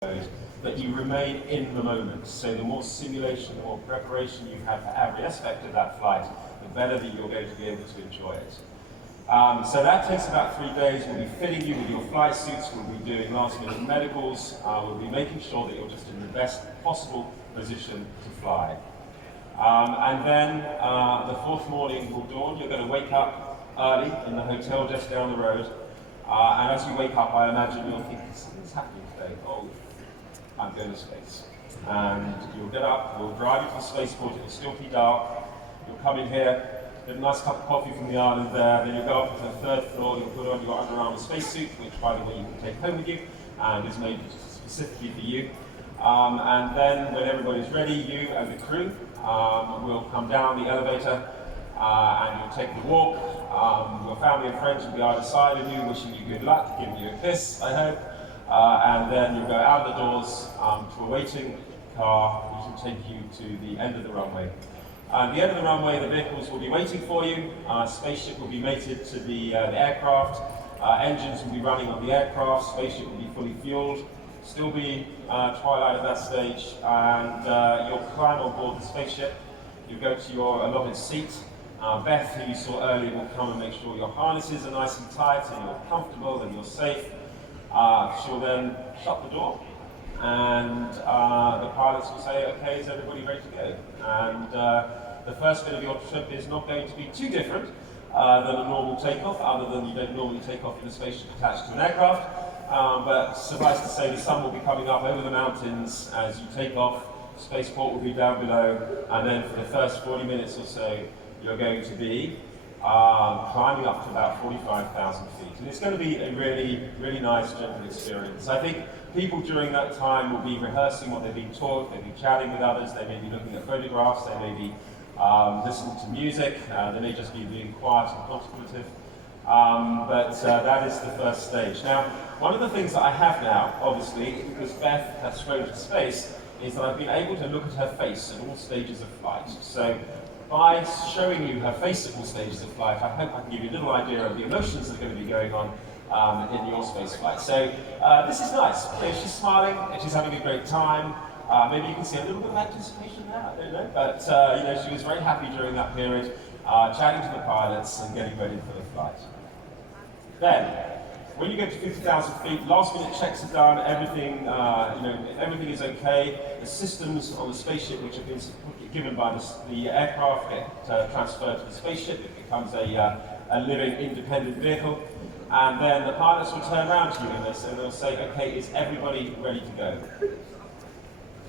but you remain in the moment. So the more simulation, the more preparation you have for every aspect of that flight, the better that you're going to be able to enjoy it. So that takes about 3 days. We'll be fitting you with your flight suits, we'll be doing last minute medicals, we'll be making sure that you're just in the best possible position to fly. And then the fourth morning will dawn. You're going to wake up early in the hotel just down the road. And as you wake up, I imagine you'll think, something's happening today. Oh, I'm going to space. And you'll get up, we'll drive you to the spaceport, it'll still be dark. You'll come in here, get a nice cup of coffee from the island there, then you'll go up to the third floor, you'll put on your Under Armour spacesuit, which by the way you can take home with you, and is made specifically for you. And then when everybody's ready, you and the crew will come down the elevator and you'll take the walk. Your family and friends will be either side of you, wishing you good luck, giving you a kiss, I hope. And then you'll go out the doors to a waiting car which will take you to the end of the runway. At the end of the runway, the vehicles will be waiting for you. Spaceship will be mated to the aircraft. Engines will be running on the aircraft. Spaceship will be fully fueled. Still be twilight at that stage, and you'll climb on board the spaceship. You'll go to your allotted seat. Beth, who you saw earlier, will come and make sure your harnesses are nice and tight and you're comfortable and you're safe. She'll then shut the door, and the pilots will say, okay, is everybody ready to go? And the first bit of your trip is not going to be too different than a normal takeoff, other than you don't normally take off in a spaceship attached to an aircraft. But suffice to say, the sun will be coming up over the mountains as you take off. Spaceport will be down below, and then for the first 40 minutes or so, you're going to be climbing up to about 45,000 feet. And it's going to be a really, really nice, gentle experience. I think people during that time will be rehearsing what they've been taught, they'll be chatting with others, they may be looking at photographs, they may be listening to music, they may just be being quiet and contemplative. But that is the first stage. Now, one of the things that I have now, obviously, because Beth has flown to space, is that I've been able to look at her face at all stages of flight. So by showing you her face at all stages of flight, I hope I can give you a little idea of the emotions that are going to be going on in your space flight. So this is nice. You know, she's smiling and she's having a great time. Maybe you can see a little bit of anticipation there, I don't know. But you know, she was very happy during that period, chatting to the pilots and getting ready for the flight. Then, when you get to 50,000 feet, last minute checks are done, everything, everything is okay. The systems on the spaceship which have been given by the aircraft get transferred to the spaceship. It becomes a living, independent vehicle. And then the pilots will turn around to you and they'll say, okay, is everybody ready to go?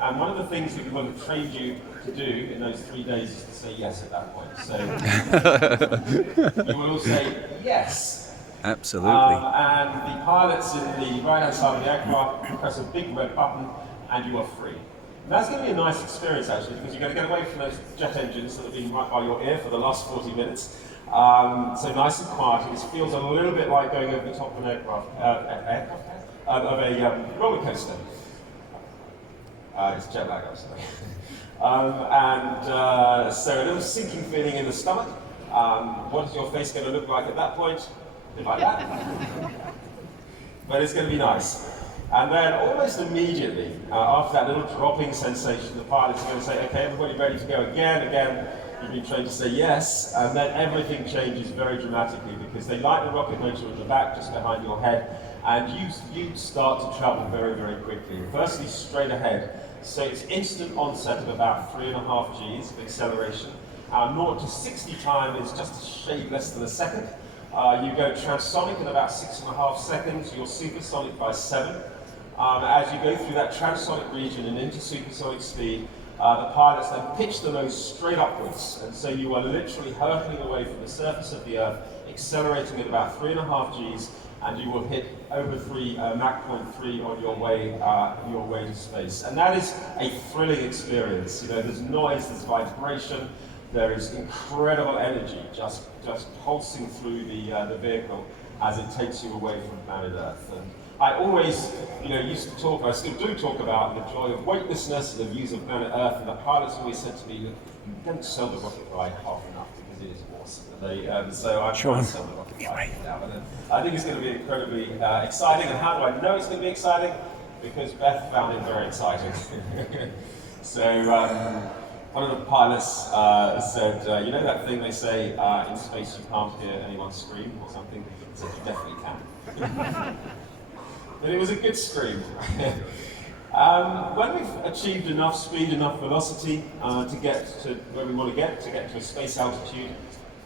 And one of the things that we will have trained you to do in those 3 days is to say yes at that point. So you will all say yes. Absolutely. And the pilots in the right-hand side of the aircraft press a big red button and you are free. And that's going to be a nice experience actually, because you're going to get away from those jet engines that have been right by your ear for the last 40 minutes. So nice and quiet. It feels a little bit like going over the top of an a roller coaster. It's jet lag, I'm sorry. So a little sinking feeling in the stomach. What is your face going to look like at that point? A bit like that. But it's going to be nice. And then almost immediately, after that little dropping sensation, the pilot's are going to say, okay, everybody ready to go again. You've been trained to say yes, and then everything changes very dramatically because they light the rocket motor at the back just behind your head, and you start to travel very, very quickly. Firstly, straight ahead. So it's instant onset of about 3.5 Gs of acceleration. 0 to 60 time is just a shade less than a second. You go transonic in about 6.5 seconds. You're supersonic by 7. As you go through that transonic region and into supersonic speed, the pilots then pitch the nose straight upwards, and so you are literally hurtling away from the surface of the Earth, accelerating at about 3.5 Gs, and you will hit over Mach 0.3 on your way to space. And that is a thrilling experience. You know, there's noise, there's vibration, there is incredible energy just pulsing through the vehicle as it takes you away from planet Earth. And I always, used to talk, I still do talk about the joy of weightlessness and the views of planet Earth, and the pilots always said to me, look, you don't sell the rocket ride half enough because it is awesome. So I try to sell the rocket ride now. And I think it's going to be incredibly exciting. And how do I know it's going to be exciting? because Beth found it very exciting. So one of the pilots said, you know that thing they say in space you can't hear anyone scream or something? He said, you definitely can. But it was a good scream. When we've achieved enough speed, enough velocity to get to where we want to get to a space altitude,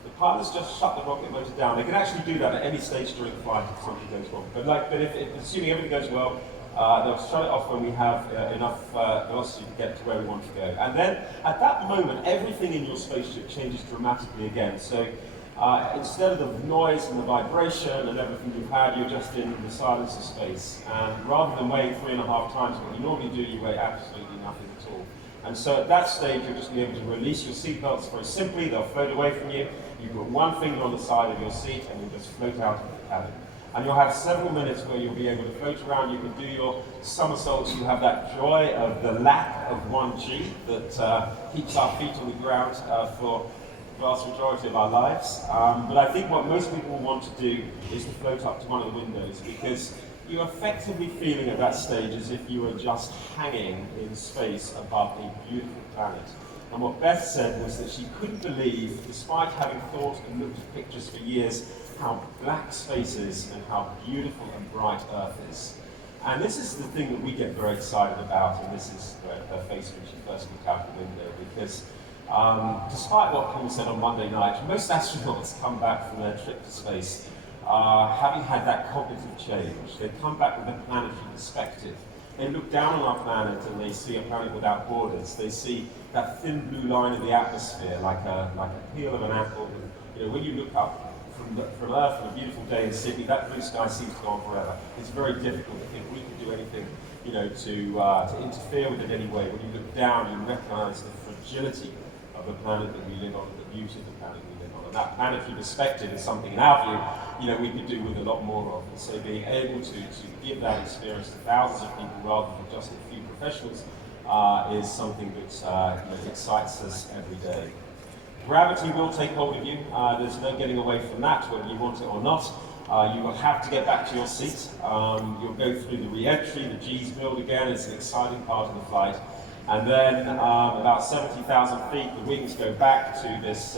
the pilots just shut the rocket motor down. They can actually do that at any stage during the flight if something goes wrong. But if assuming everything goes well, they'll shut it off when we have enough velocity to get to where we want to go. And then at that moment, everything in your spaceship changes dramatically again. So instead of the noise and the vibration and everything you've had, you're just in the silence of space. And rather than weighing 3.5 times what you normally do, you weigh absolutely nothing at all. And so at that stage, you'll just be able to release your seatbelts very simply. They'll float away from you. You put one finger on the side of your seat and you'll just float out of the cabin. And you'll have several minutes where you'll be able to float around. You can do your somersaults. You have that joy of the lack of 1G that keeps our feet on the ground for the vast majority of our lives. But I think what most people will want to do is to float up to one of the windows, because you're effectively feeling at that stage as if you were just hanging in space above a beautiful planet. And what Beth said was that she couldn't believe, despite having thought and looked at pictures for years, how black space is and how beautiful and bright Earth is. And this is the thing that we get very excited about, and this is her face when she first looked out the window, because despite what Paul said on Monday night, most astronauts come back from their trip to space having had that cognitive change. They come back with a planetary perspective. They look down on our planet and they see a planet without borders. They see that thin blue line of the atmosphere, like a peel of an apple. And, you know, when you look up from Earth on a beautiful day in Sydney, that blue sky seems to go on forever. It's very difficult to think we could do anything, you know, to interfere with it anyway. When you look down, you recognise the fragility of the planet that we live on, the beauty of the planet we live on. And that planetary perspective is something, in our view, you know, we could do with a lot more of. And so being able to give that experience to thousands of people rather than just a few professionals is something that you know, excites us every day. Gravity will take hold of you. There's no getting away from that, whether you want it or not. You will have to get back to your seat. You'll go through the re-entry, the G's build again. It's an exciting part of the flight. And then about 70,000 feet, the wings go back to this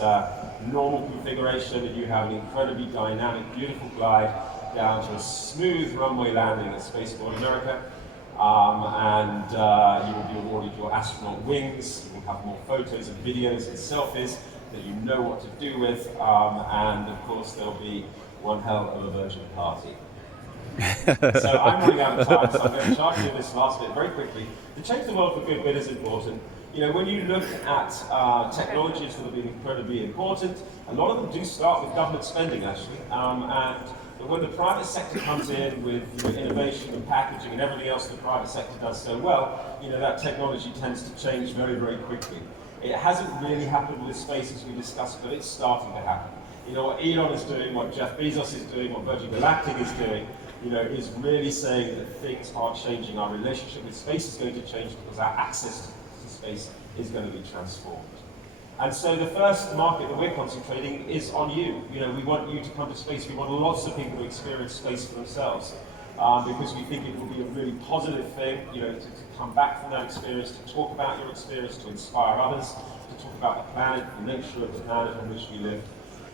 normal configuration, and you have an incredibly dynamic, beautiful glide down to a smooth runway landing at Spaceport America. You will be awarded your astronaut wings. You will have more photos and videos and selfies that you know what to do with. And of course, there'll be one hell of a Virgin party. So I'm running out of time, so I'm going to charge you this last bit very quickly. The change the world for good bit is important. You know, when you look at technologies that have been incredibly important, a lot of them do start with government spending, actually. And when the private sector comes in with, you know, innovation and packaging and everything else the private sector does so well, you know, that technology tends to change very, very quickly. It hasn't really happened with space as we discussed, but it's starting to happen. You know, what Elon is doing, what Jeff Bezos is doing, what Virgin Galactic is doing, you know, is really saying that things are changing. Our relationship with space is going to change because our access to space is going to be transformed. And so the first market that we're concentrating is on you. You know, we want you to come to space. We want lots of people to experience space for themselves because we think it will be a really positive thing, you know, to come back from that experience, to talk about your experience, to inspire others, to talk about the planet, the nature of the planet on which we live.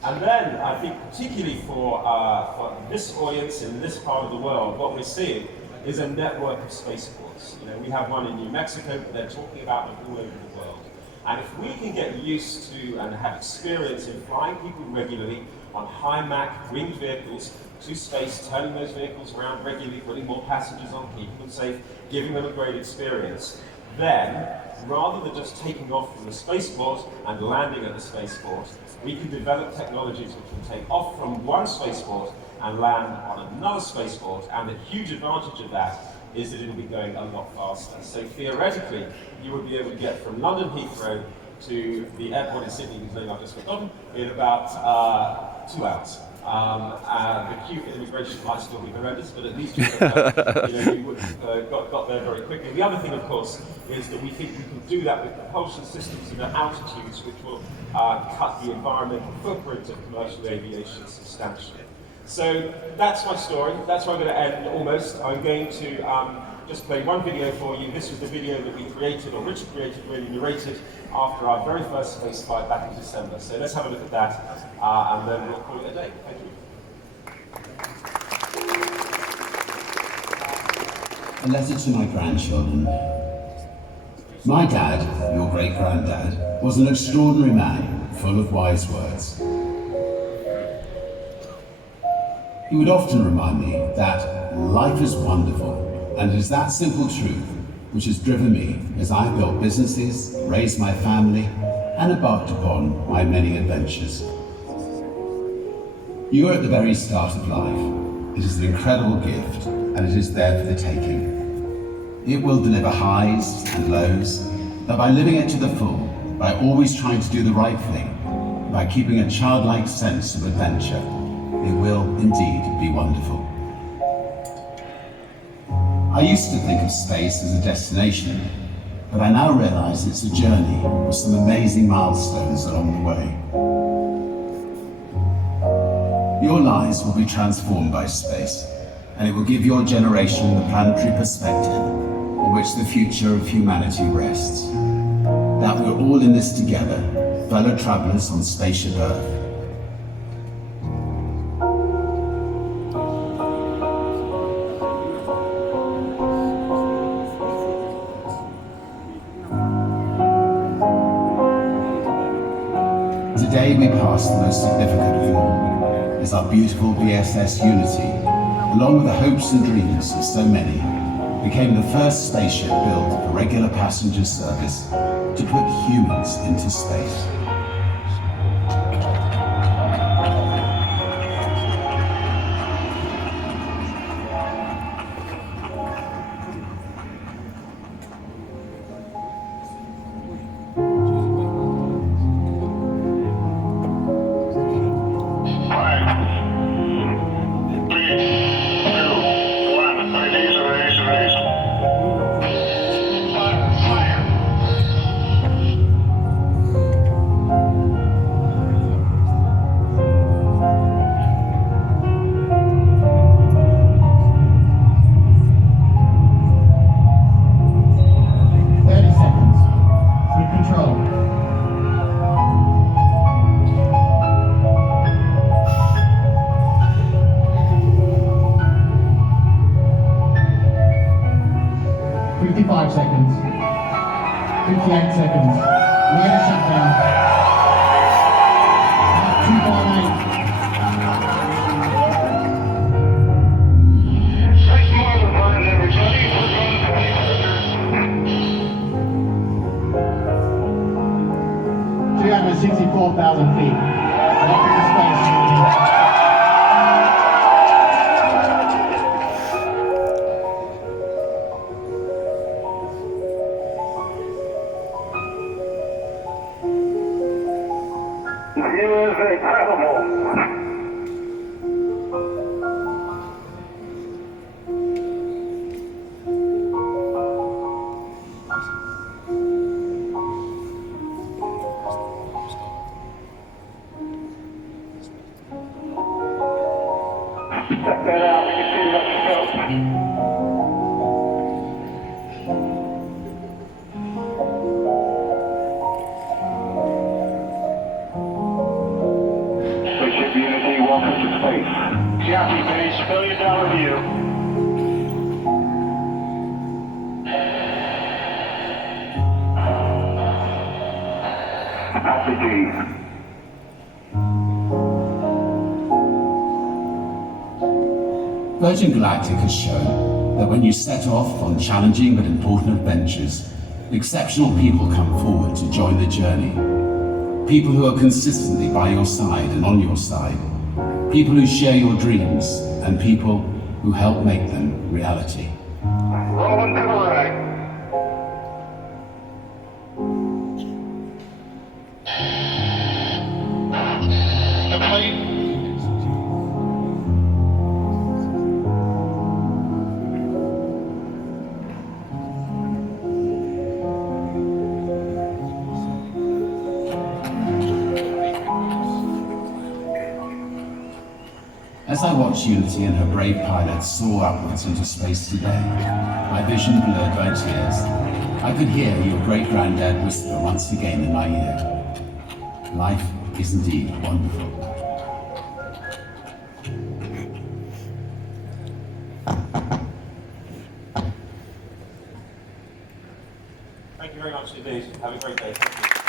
And then, I think particularly for this audience in this part of the world, what we're seeing is a network of spaceports. You know, we have one in New Mexico, but they're talking about them all over the world. And if we can get used to and have experience in flying people regularly on high Mach winged vehicles to space, turning those vehicles around regularly, putting more passengers on, keeping them safe, giving them a great experience, then rather than just taking off from the spaceport and landing at the spaceport, we can develop technologies which will take off from one spaceport and land on another spaceport, and the huge advantage of that is that it'll be going a lot faster. So theoretically, you would be able to get from London Heathrow to the airport in Sydney, whose name I've just forgotten, in about 2 hours. The queue for immigration might still be horrendous, but at least you would have got there very quickly. The other thing, of course, is that we think we can do that with propulsion systems and at altitudes which will cut the environmental footprint of commercial aviation substantially. So that's my story. That's where I'm going to end almost. I'm going to just play one video for you. This was the video that we created, or Richard created, really narrated, after our very first space flight back in December. So let's have a look at that, and then we'll call it a day. Thank you. A letter to my grandchildren. My dad, your great-granddad, was an extraordinary man, full of wise words. He would often remind me that life is wonderful, and it is that simple truth which has driven me as I have built businesses, raised my family, and embarked upon my many adventures. You are at the very start of life. It is an incredible gift, and it is there for the taking. It will deliver highs and lows, but by living it to the full, by always trying to do the right thing, by keeping a childlike sense of adventure, it will indeed be wonderful. I used to think of space as a destination, but I now realize it's a journey with some amazing milestones along the way. Your lives will be transformed by space, and it will give your generation the planetary perspective on which the future of humanity rests. That we're all in this together, fellow travelers on Spaceship Earth. Today we pass the most significant of all, is our beautiful VSS Unity, along with the hopes and dreams of so many, became the first spaceship built for regular passenger service to put humans into space. Virgin Galactic has shown that when you set off on challenging but important adventures, exceptional people come forward to join the journey. People who are consistently by your side and on your side. People who share your dreams and people who help make them reality. Rolling to the right. The plane. As As I watched Unity and her brave pilots soar upwards into space today, my vision blurred by tears, I could hear your great-granddad whisper once again in my ear. Life is indeed wonderful. Thank you very much indeed. Have a great day. Thank you.